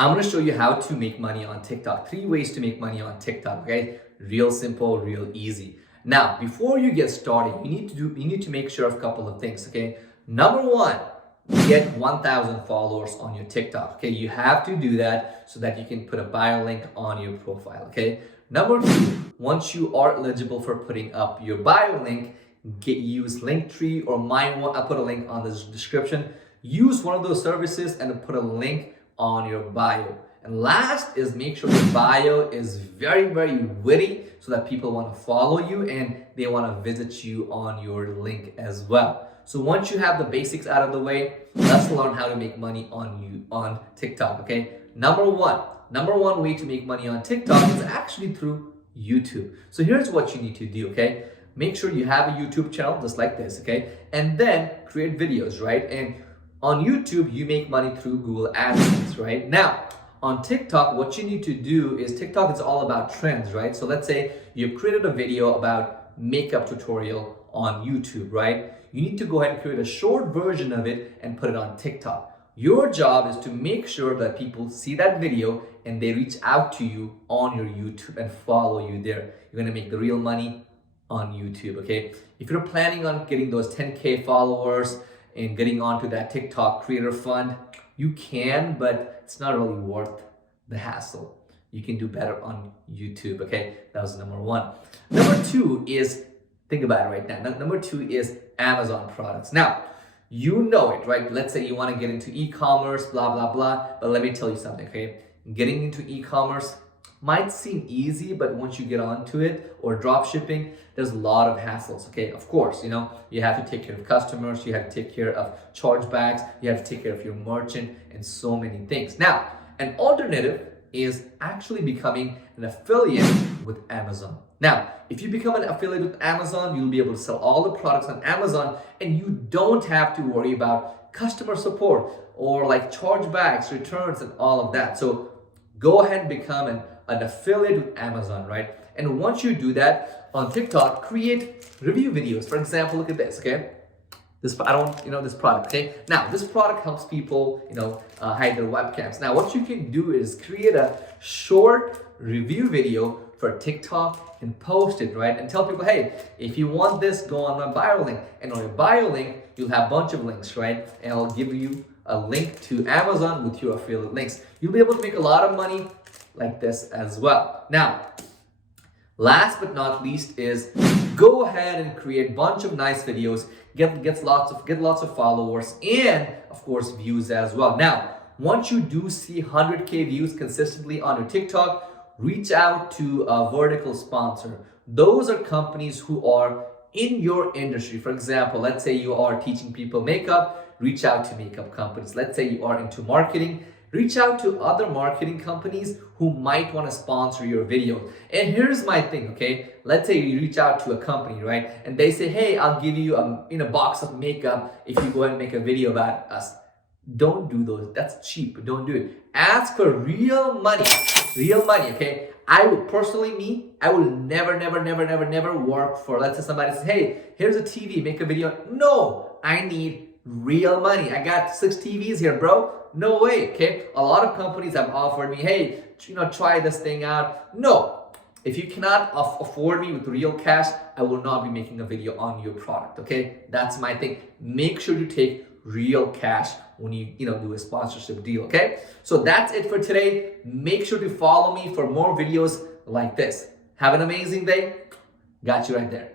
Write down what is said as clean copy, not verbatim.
I'm going to show you how to make money on TikTok. 3 ways to make money on TikTok, okay? Real simple, real easy. Now, before you get started, you need to make sure of a couple of things, okay? Number 1, get 1,000 followers on your TikTok, okay? You have to do that so that you can put a bio link on your profile, okay? Number 2, once you are eligible for putting up your bio link, use Linktree or mine. I'll put a link on the description. Use one of those services and put a link on your bio. And last is make sure your bio is very, very witty so that people want to follow you and they want to visit you on your link as well. So once you have the basics out of the way, let's learn how to make money on TikTok, okay? Number one way to make money on TikTok is actually through YouTube. So here's what you need to do, okay? Make sure you have a YouTube channel just like this, okay? And then create videos, right? And on YouTube, you make money through Google AdSense, right? Now, on TikTok, what you need to do is TikTok is all about trends, right? So let's say you've created a video about makeup tutorial on YouTube, right? You need to go ahead and create a short version of it and put it on TikTok. Your job is to make sure that people see that video and they reach out to you on your YouTube and follow you there. You're gonna make the real money on YouTube, okay? If you're planning on getting those 10K followers and getting onto that TikTok creator fund, you can, but it's not really worth the hassle. You can do better on YouTube, okay? That was number 1. Number 2 is, think about it right now. Number 2 is Amazon products. Now, you know it, right? Let's say you want to get into e-commerce, blah, blah, blah. But let me tell you something, okay? Getting into e-commerce might seem easy, but once you get onto it, or drop shipping, there's a lot of hassles, okay? Of course, you have to take care of customers, you have to take care of chargebacks, you have to take care of your merchant, and so many things. Now, an alternative is actually becoming an affiliate with Amazon. Now, if you become an affiliate with Amazon, you'll be able to sell all the products on Amazon, and you don't have to worry about customer support or like chargebacks, returns, and all of that. So go ahead and become an affiliate with Amazon, right? And once you do that on TikTok, create review videos. For example, look at this, okay? This product, okay? Now, this product helps people, hide their webcams. Now, what you can do is create a short review video for TikTok and post it, right? And tell people, hey, if you want this, go on my bio link. And on your bio link, you'll have a bunch of links, right? And I'll give you a link to Amazon with your affiliate links. You'll be able to make a lot of money like this as well. Now, last but not least is go ahead and create a bunch of nice videos, get lots of followers, and of course views as well. Now, once you do see 100K views consistently on your TikTok, reach out to a vertical sponsor. Those are companies who are in your industry. For example, let's say you are teaching people makeup, reach out to makeup companies. Let's say you are into marketing, reach out to other marketing companies who might want to sponsor your video. And here's my thing, okay? Let's say you reach out to a company, right? And they say, hey, I'll give you a box of makeup if you go and make a video about us. Don't do those. That's cheap. Don't do it. Ask for real money, okay? I will personally, I will never work for, let's say somebody says, hey, here's a TV, make a video. No, I need real money. I got 6 TVs here, bro. No way, okay? A lot of companies have offered me, hey, try this thing out. No, if you cannot afford me with real cash, I will not be making a video on your product, okay? That's my thing. Make sure you take real cash when you do a sponsorship deal, okay? So that's it for today. Make sure to follow me for more videos like this. Have an amazing day. Got you right there.